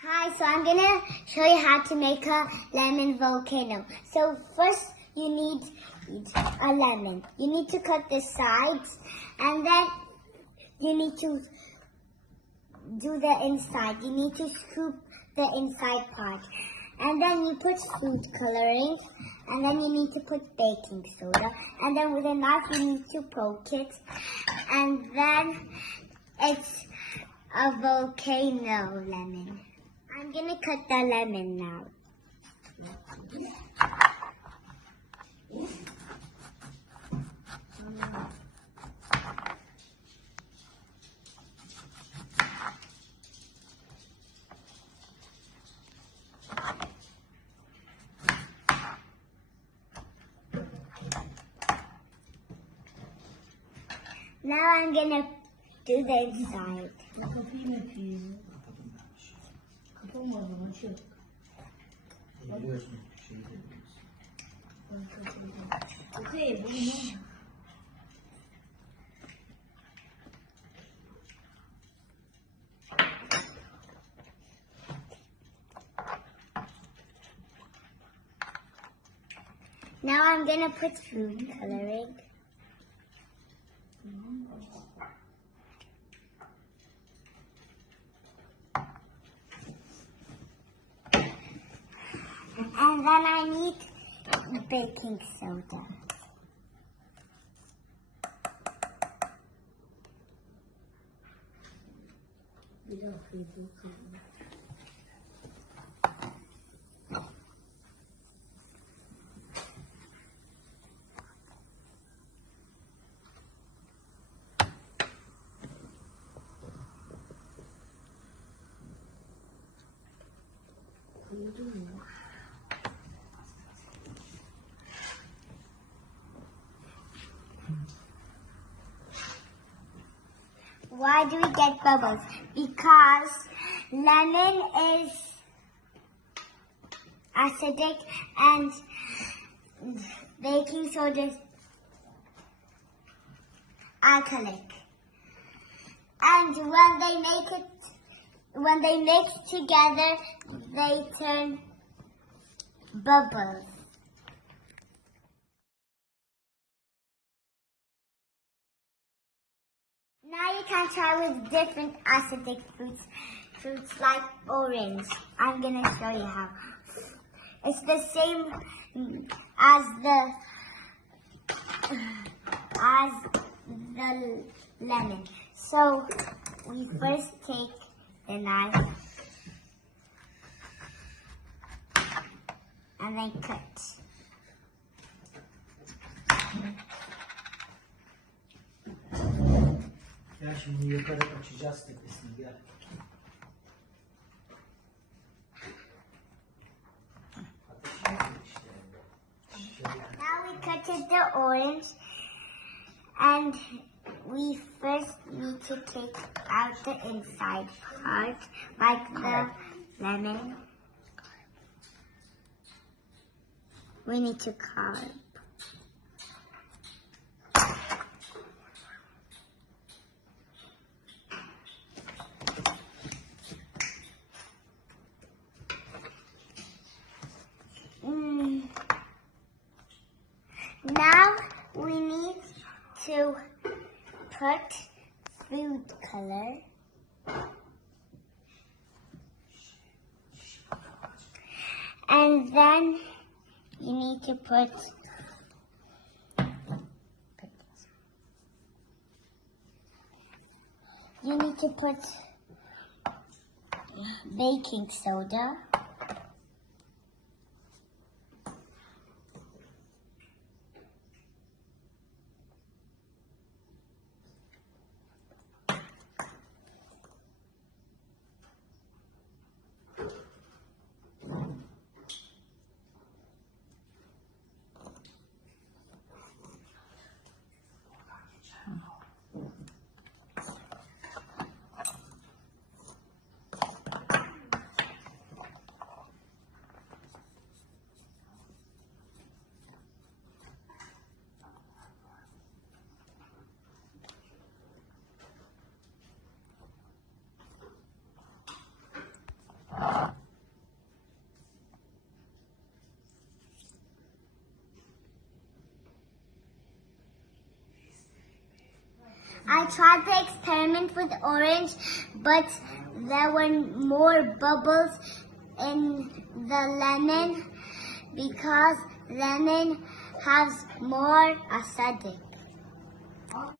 Hi, so I'm gonna show you how to make a lemon volcano. So first you need a lemon. You need to cut the sides and then you need to do the inside. You need to scoop the inside part. And then you put food coloring and then you need to put baking soda. And then with a knife you need to poke it. And then it's a volcano lemon. I'm gonna cut the lemon now. Now I'm gonna do the inside. Now I'm gonna put food coloring. And then I need baking soda. Why do we get bubbles? Because lemon is acidic and baking soda is alkalic. And when they mix together, they turn bubbles. Now you can try with different acidic fruits like orange. I'm gonna show you how. It's the same as the lemon. So we first take the knife and then cut. Ya şimdi yukarı açacağız tepesini gel. Now we cutted the orange and we first need to take out the inside part like the lemon. We need to carve. Now we need to put food color. And then you need to put baking soda. I tried the experiment with orange, but there were more bubbles in the lemon because lemon has more acidic.